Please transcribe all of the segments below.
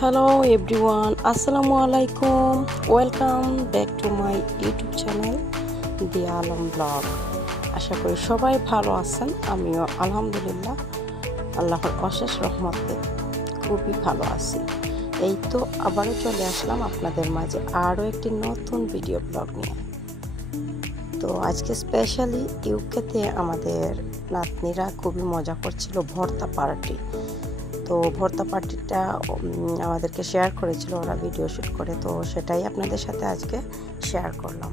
Hello everyone, Assalamu alaikum. Welcome back to my YouTube channel The Alam Vlog. আশা করি সবাই ভালো আছেন। আমিও আলহামদুলিল্লাহ আল্লাহর অশেষ রহমতে খুবই ভালো আছি। এই তো আবারও চলে আসলাম আপনাদের মাঝে আরও একটি নতুন ভিডিও ব্লগ নিয়ে। তো আজকে স্পেশালি ইউকেতে আমাদের নাতনিরা খুবই মজা করছিল ভর্তা পার্টি। তো ভর্তা পার্টিটা আমাদেরকে শেয়ার করেছিল ওরা ভিডিও শ্যুট করে, তো সেটাই আপনাদের সাথে আজকে শেয়ার করলাম।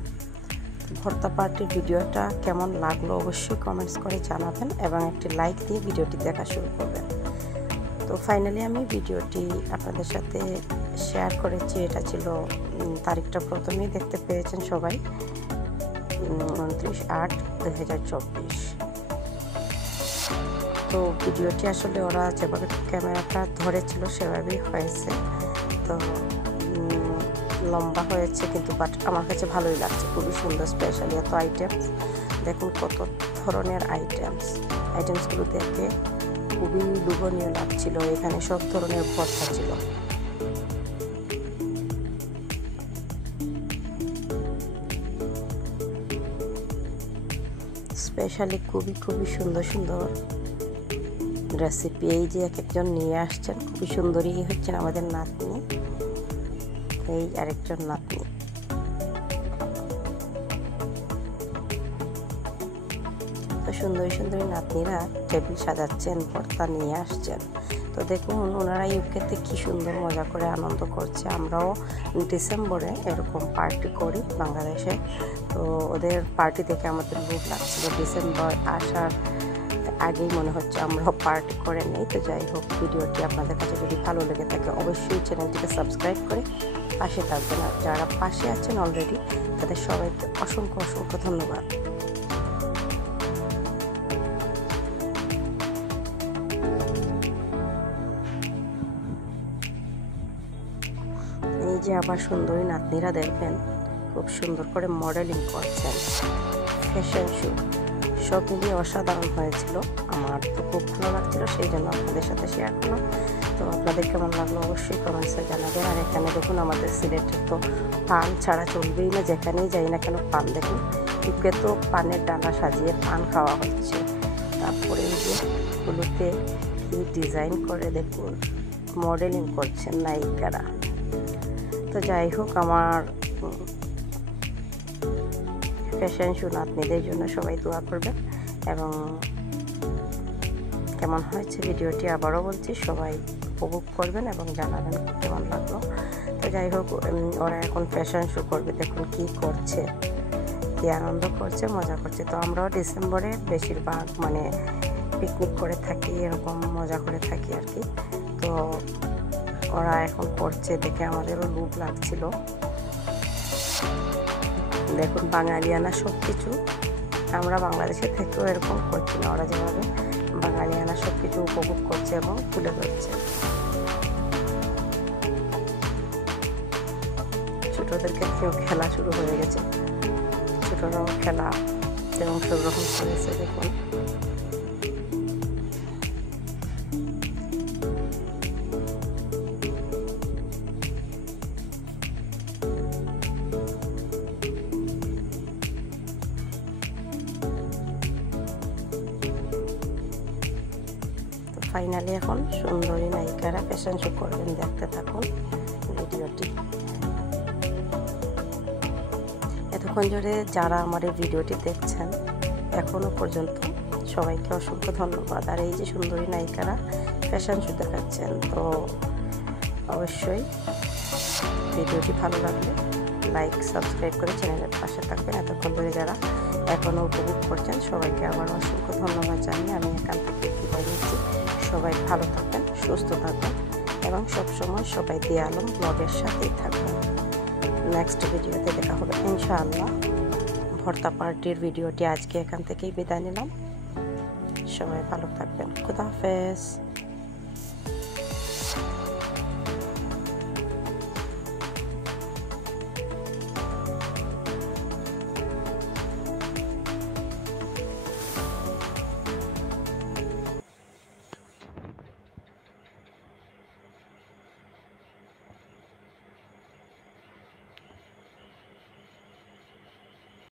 ভর্তা পার্টির ভিডিওটা কেমন লাগলো অবশ্যই কমেন্টস করে জানাবেন এবং একটি লাইক দিয়ে ভিডিওটি দেখা শুরু করবেন। তো ফাইনালি আমি ভিডিওটি আপনাদের সাথে শেয়ার করেছি। এটা ছিল তারিখটা প্রথমেই দেখতে পেয়েছেন সবাই, 29/8/2024। তো ভিডিওটি আসলে ওরা যেভাবে ক্যামেরাটা ধরেছিল সেভাবেই হয়েছে। তো লম্বা হয়েছে কিন্তু বাট আমার কাছে ভালোই লাগছে, খুবই সুন্দর। স্পেশালি এত আইটেমস, দেখুন কত ধরনের আইটেমসগুলো দেখে খুবই লোভনীয় লাগছিল। এখানে সব ধরনের ভর্তা ছিল। স্পেশালি খুবই সুন্দর সুন্দর রেসিপি। এই যে একজন নিয়ে আসছেন, খুবই সুন্দরী হচ্ছেন আমাদের নাতনি, এই আরেকজন নাতনি। তো সুন্দরী নাতনিরা টেবিল সাজাচ্ছেন, ভর্তা নিয়ে আসছেন। তো দেখুন ওনারা ইউকেতে কি সুন্দর মজা করে আনন্দ করছে। আমরাও ডিসেম্বরে এরকম পার্টি করি বাংলাদেশে। তো ওদের পার্টি দেখে আমাদের লোভ লাগছিল। ডিসেম্বর আসার আগেই মনে হচ্ছে আমরাও পার্টি করে নেই। তো যাই হোক, ভিডিওটি আপনাদের কাছে যদি ভালো লেগে থাকে অবশ্যই চ্যানেলটিকে সাবস্ক্রাইব করে পাশে থাকবেন। আর যারা পাশে আছেন অলরেডি তাদের সবাইকে অসংখ্য ধন্যবাদ। এই যে আবার সুন্দরী নাতনিরা দেখবেন খুব সুন্দর করে মডেলিং করছেন, ফ্যাশন শো সব মিলিয়ে অসাধারণ হয়েছিল। আমার তো খুব ভালো লাগছিল, সেই জন্য আপনাদের সাথে শেয়ার করলাম। তো আপনাদের কেমন লাগলো অবশ্যই কমেন্টসে জানাবেন। আর এখানে দেখুন আমাদের সিলেটের তো পান ছাড়া চলবেই না, যেখানেই যাই না কেন পান দেখুন। ইউকে তো পানের ডালা সাজিয়ে পান খাওয়া হচ্ছে। তারপরে এই যে গুলোতে কি ডিজাইন করে দেখুন, মডেলিং করছেন নায়িকারা। তো যাই হোক, আমার ফ্যাশন শো নাতনিদের জন্য সবাই দোয়া করবেন। এবং কেমন হয়েছে ভিডিওটি আবারও বলছি, সবাই উপভোগ করবেন এবং জানাবেন কেমন লাগলো। তো যাই হোক, ওরা এখন ফ্যাশন শো করবে। দেখুন কি করছে, কি আনন্দ করছে, মজা করছে। তো আমরাও ডিসেম্বরে বেশিরভাগ পিকনিক করে থাকি, এরকম মজা করে থাকি আর কি। তো ওরা এখন করছে দেখে আমাদেরও লোভ লাগছিল। দেখুন বাঙালিয়ানা সব কিছু, আমরা বাংলাদেশে থেকেও এরকম করছি না। ওরা যেভাবে বাঙালিয়ানা সব কিছু উপভোগ করছে এবং তুলে ধরছে। ছোটদের ক্ষেত্রেও খেলা শুরু হয়ে গেছে, ছোটরাও খেলা এবং অংশগ্রহণ করেছে। দেখুন ফাইনালি এখন সুন্দরী নায়িকারা ফ্যাশন শো করবেন, দেখতে থাকুন ভিডিওটি। এতক্ষণ ধরে যারা আমার এই ভিডিওটি দেখছেন এখনো পর্যন্ত সবাইকে অসংখ্য ধন্যবাদ। আর এই যে সুন্দরী নায়িকারা ফ্যাশন শো দেখাচ্ছেন, তো অবশ্যই ভিডিওটি ভালো লাগলে লাইক সাবস্ক্রাইব করে চ্যানেলের পাশে থাকবেন। এতক্ষণ ধরে যারা এখনও উপভোগ করছেন সবাইকে আবার অসংখ্য ধন্যবাদ জানিয়ে আমি এখান থেকে বিদায় নিচ্ছি। সবাই ভালো থাকবেন, সুস্থ থাকবেন এবং সবসময় সবাই The Alam ব্লগের সাথেই থাকবেন। নেক্সট ভিডিওতে দেখা হবে ইনশাআল্লাহ। ভর্তা পার্টির ভিডিওটি আজকে এখান থেকেই বিদায় নিলাম। সবাই ভালো থাকবেন। খুদা হাফেজ।